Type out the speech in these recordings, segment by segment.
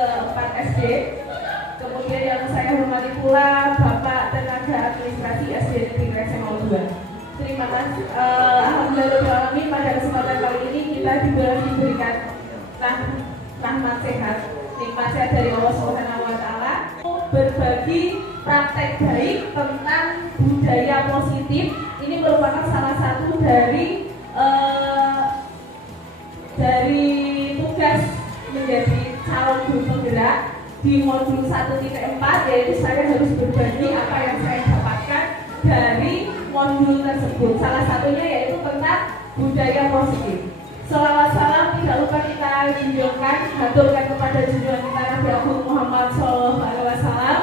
ke-4 SD. Kemudian yang saya hormati pula Bapak Tenaga Administrasi SD Negeri Kreseng 02. Terima kasih. Alhamdulillah pada kesempatan kali ini kita diberikan rahmat sehat, nikmat sehat dari Allah Subhanahu wa Ta'ala, berbagi praktek baik tentang budaya positif. Ini merupakan salah satu dari tugas menjadi calon guru penggerak di modul 1.4, yaitu saya harus berbagi apa yang saya dapatkan dari modul tersebut. Salah satunya yaitu tentang budaya positif. Salawat salam tidak lupa kita junjungkan, haturkan kepada junjungan kita Nabi Muhammad SAW.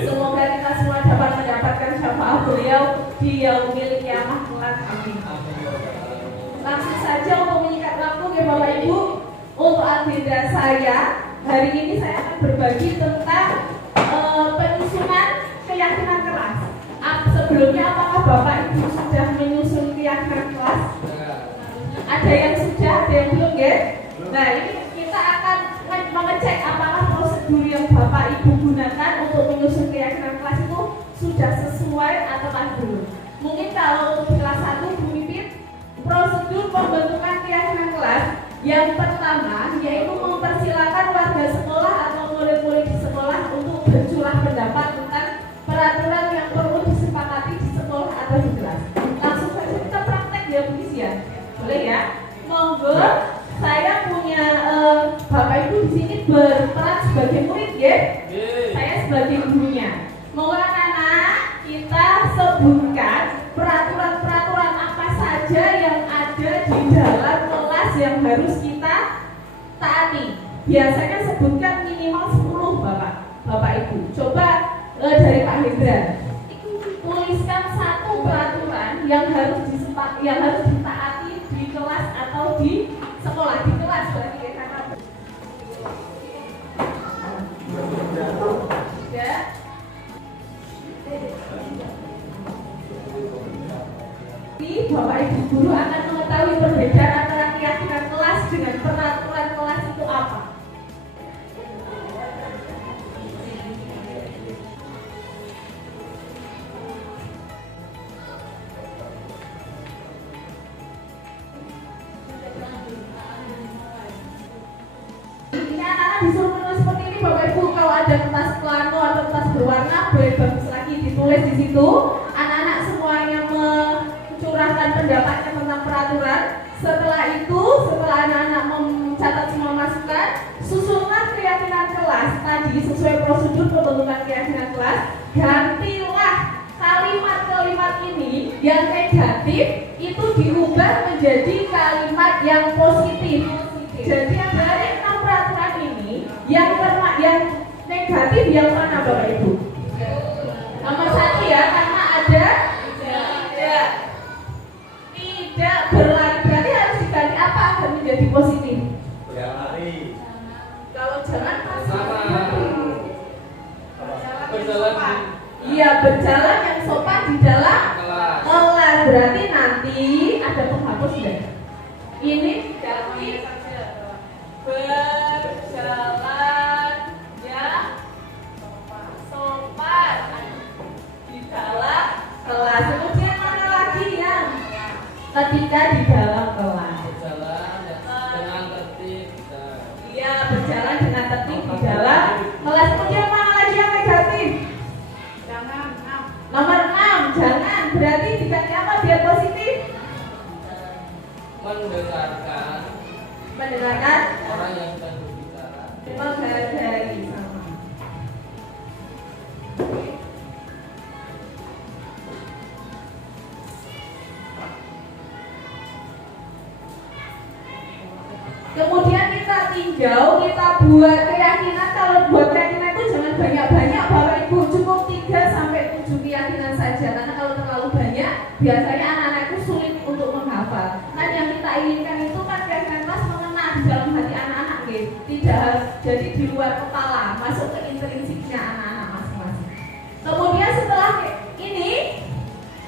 Semoga kita semua dapat mendapatkan syafaat beliau di yaumil qiyamah kelak. Amin. Langsung saja untuk menyikat waktu ya Bapak Ibu, untuk agenda saya hari ini saya akan berbagi tentang penyusunan keyakinan kelas. Sebelumnya apakah Bapak Ibu sudah menyusun keyakinan kelas? Ada yang sudah, ada yang belum ya? Nah ini kita akan mengecek apakah prosedur yang Bapak Ibu gunakan untuk menyusun keyakinan kelas itu sudah sesuai atau belum. Mungkin kalau untuk kelas 1 Bu Pipit, prosedur pembentukan keyakinan kelas yang pertama yaitu mempersilakan warga sekolah atau murid-murid di sekolah untuk bercurah pendapat tentang peraturan yang perlu disepakati di sekolah atau di kelas. Langsung saja kita praktek ya Bu Kis ya. Boleh ya? Monggo, saya punya Bapak Ibu di sini berperan sebagai murid ya. Saya sebagai gurunya. Monggo anak-anak kita sebutkan peraturan-peraturan apa saja yang ada di dalam kelas yang harus kita taati. Biasanya sebutkan minimal 10 Bapak Ibu. Coba dari Pak Hendra, tuliskan satu peraturan yang harus ditaati di kelas atau di sekolah. Di kelas berarti ya kakak. Ya. Ini Bapak Ibu guru akan mengetahui perbedaan antara keyakinan kelas dengan peraturan kelas itu apa. Disuruh menulis seperti ini Bapak Ibu. Kalau ada kertas plano atau kertas berwarna boleh bagus lagi ditulis di situ. Anak-anak semuanya mencurahkan pendapatnya tentang peraturan. Setelah itu, setelah anak-anak mencatat semua masukan, susunlah keyakinan kelas tadi sesuai prosedur pembentukan keyakinan kelas. Gantilah kalimat-kalimat ini yang negatif itu diubah menjadi kalimat yang positif. Jadi dari 6 peraturan ini yang negatif yang mana Bapak Ibu? Nomor 1 ya, karena ada tidak berlari. Berarti harus diganti apa agar menjadi positif? Berlari. Kalau jangan masih berjalan. Iya, berjalan yang sopan di dalam kelas. Berarti nanti ada penghapus ya. Ini ganti berjalan yang sopan di dalam kelas. Kemudian mana lagi yang ketika di dalam kelas? Berjalan dengan tertib. Iya, berjalan dengan tertib di dalam kelas. Kemudian mana lagi yang negatif? Jangan. Nomor 6, jangan. Berarti diganti apa biar positif? Mendengarkan orang yang sedang berbicara. menghargai sama. Kemudian kita tinjau, kita buat keyakinan. Kalau buat keyakinan itu jangan banyak-banyak Bapak Ibu, cukup 3-7 keyakinan saja. Karena kalau terlalu banyak, biasanya anak-anak itu sulit untuk menghafal. Kan yang kita inginkan itu kan keyakinan kelas mengena di dalam hati anak-anak gitu. Tidak jadi di luar kepala, masuk ke intrinsiknya anak-anak masing-masing. Kemudian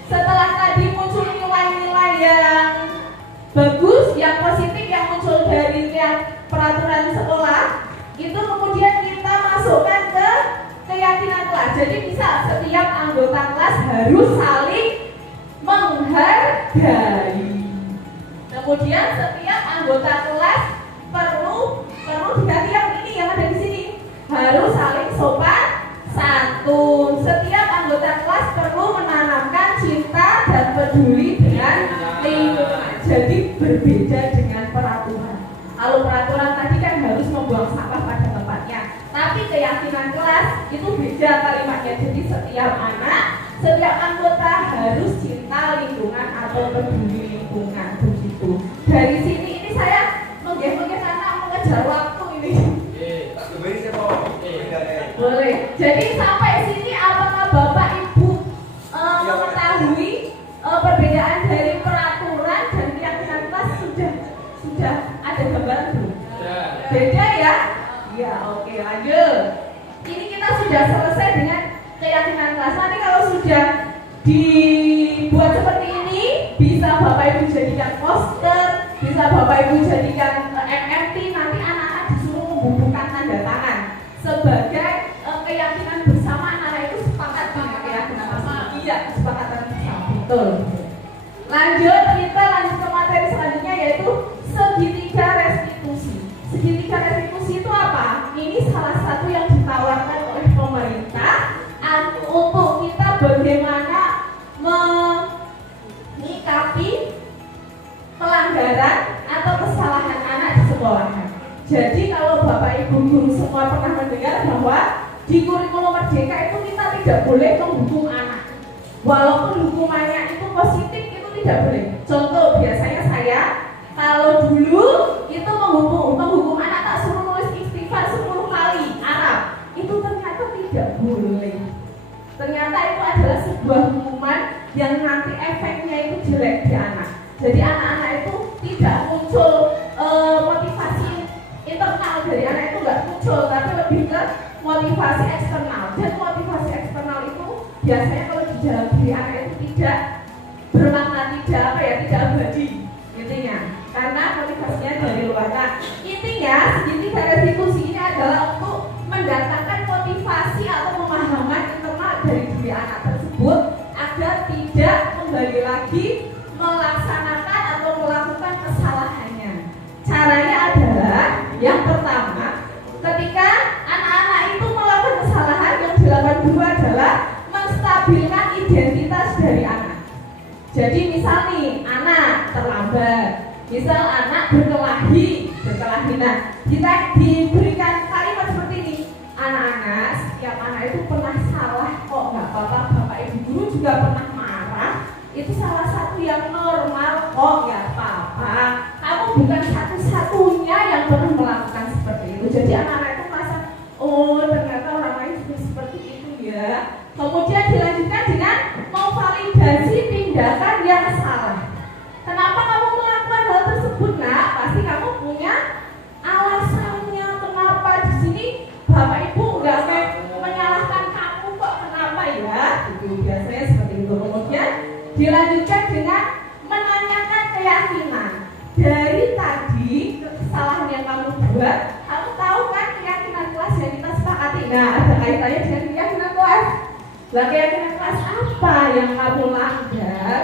setelah tadi muncul nilai-nilai yang bagus, yang positif yang muncul dari peraturan sekolah, itu Jadi bisa setiap anggota kelas harus saling menghargai. Kemudian setiap anggota kelas perlu diganti yang ini yang ada di sini, harus saling sopan santun. Setiap anggota kelas perlu menanamkan cinta dan peduli dengan lingkungan. Jadi berbeda dengan peraturan. Kalau peraturan tadi kan harus membuang sampah pada tempatnya, tapi keyakinan kelas itu beda kalimatnya. Jadi setiap anggota harus cinta lingkungan atau peduli lingkungan, begitu. Dari sini ini saya menggeh-menggeh karena mengejar waktu ini. Boleh. Jadi sampai sini apakah Bapak Ibu mengetahui perbedaan dari peraturan dan keyakinan kelas sudah ada gambaran belum? Beda ya? Ya, oke, lanjut. Ini kita sudah selesai dengan keyakinan kelas. Nanti kalau sudah dibuat seperti ini, bisa Bapak Ibu jadikan poster, bisa Bapak Ibu jadikan MMT. Nanti anak-anak disuruh membubuhkan tanda tangan sebagai keyakinan bersama. Anak-anak itu sepakat dengan keyakinan bersama. Iya, kesepakatan bersama. Betul. Lanjut, kita lanjut ke materi selanjutnya, yaitu segitiga restitusi. Segitiga restitusi itu apa? Ini salah satu yang ditawarkan oleh pemerintah untuk kita bagaimana menyikapi pelanggaran atau kesalahan anak di sekolah. Jadi kalau Bapak Ibu guru semua pernah mendengar bahwa di kurikulum Merdeka itu kita tidak boleh menghukum anak. Walaupun hukumannya itu positif, itu tidak boleh. Contoh, biasanya saya kalau dulu itu menghukum anak, tak suruh nulis istighfar 10 kali Arab, itu ternyata tidak boleh. Ternyata itu adalah sebuah hukuman yang nanti efeknya itu jelek di anak. Jadi anak-anak itu tidak muncul motivasi internal dari anak itu nggak muncul, tapi lebih ke motivasi eksternal. Dan motivasi eksternal itu biasanya kalau di dalam diri anak itu tidak bermakna, tidak abadi intinya, karena motivasinya dari luar. Nah, intinya segitiga restitusi ini adalah untuk mendatangkan motivasi atau pemahaman internal dari diri anak tersebut agar tidak kembali lagi melaksanakan atau melakukan kesalahannya. Caranya adalah yang pertama, ketika anak-anak itu melakukan kesalahan, yang dilakukan dulu adalah menstabilkan identitas dari anak. Jadi misal nih, anak terlambat, misal anak berkelahi. Nah, kita diberikan kalimat seperti ini, anak-anak, setiap anak itu pernah salah kok, nggak apa-apa, Bapak Ibu guru juga pernah marah, itu salah satu yang normal kok, ya apa-apa. Kamu bukan satu-satunya yang pernah melakukan seperti itu. Jadi anak-anak itu merasa, oh ternyata orang lain juga seperti itu ya. Kemudian dilanjutkan dengan memvalidasi tindakan yang salah. Kenapa kamu melakukan hal tersebut, nak? Pasti kamu punya alasannya. Kenapa di sini Bapak Ibu nggak menyalahkan kamu kok? Kenapa ya? Itu biasanya seperti itu. Kemudian dilanjutkan dengan menanyakan keyakinan. Dari tadi kesalahan yang kamu buat, kamu tahu kan keyakinan kelas yang kita sepakati. Nah, ada kaitannya dengan keyakinan kelas. Lah keyakinan kelas apa yang kamu langgar?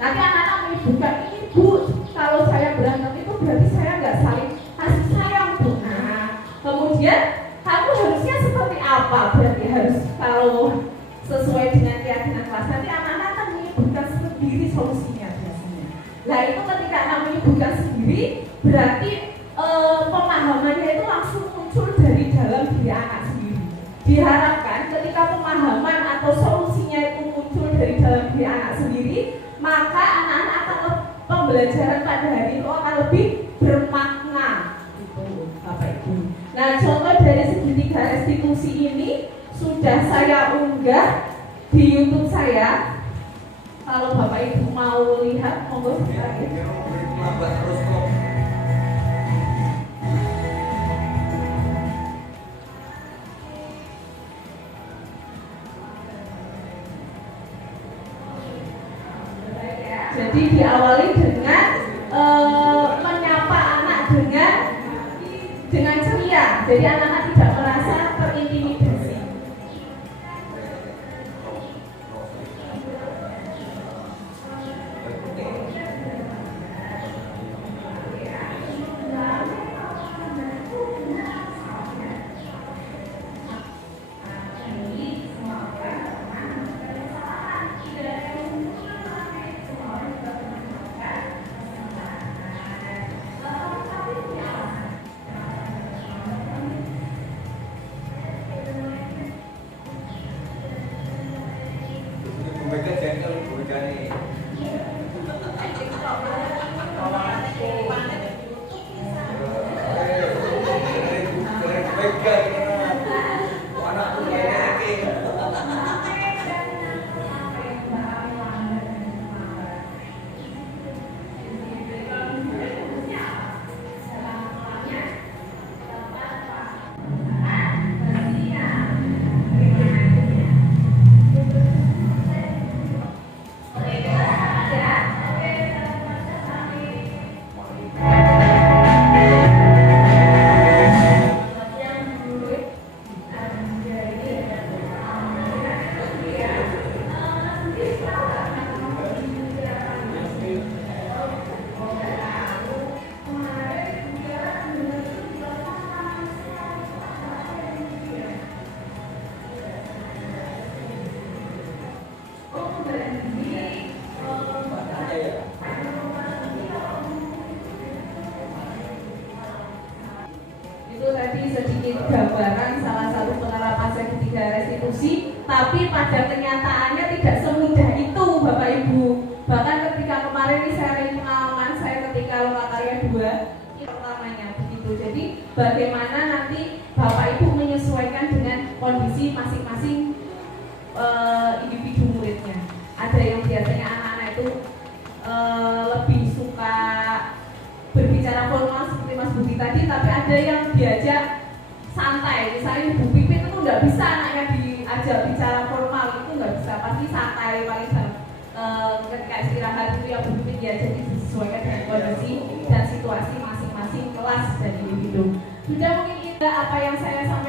Nanti anak-anak menyebutkan, ini Bu, kalau saya berantem itu berarti saya nggak saling kasih sayang Bu. Nah, kemudian kamu harusnya seperti apa? Berarti harus kalau sesuai dengan keyakinan kelas. Nanti anak-anak akan menyebutkan sendiri solusinya biasanya. Nah itu ketika anak menyebutkan sendiri, berarti pemahamannya itu langsung muncul dari dalam diri anak sendiri. Diharapkan ketika pemahaman atau solusinya itu muncul dari dalam diri anak sendiri, maka anak-anak akan pembelajaran pada hari itu akan lebih bermakna. Itu Bapak Ibu. Nah, contoh dari segitiga restitusi ini sudah saya unggah di YouTube saya. Kalau Bapak Ibu mau lihat, monggo silahkan. Jadi diawali dengan menyapa anak dengan ceria. Jadi anak-anak tidak merasa terintimidasi. Itu tadi sedikit gambaran salah satu penerapan segitiga restitusi, tapi pada kenyataannya tidak semudah itu Bapak Ibu. Bahkan ketika kemarin ini sharing pengalaman saya ketika Lokakarya 2 pertamanya begitu. Jadi bagaimana nanti Bapak Ibu menyesuaikan dengan kondisi masing-masing individu muridnya. Ada yang biasanya anak-anak itu lebih suka berbicara formal seperti Mas Budi tadi, tapi ada yang diajak santai. Misalnya Bu Pipit itu nggak bisa anaknya diajak bicara formal, itu nggak bisa, pasti santai paling ketika istirahat itu ya Bu Pipit ya, jadi disesuaikan dengan kondisi dan situasi masing-masing kelas dan individu. Sudah mungkin itu apa yang saya sampaikan.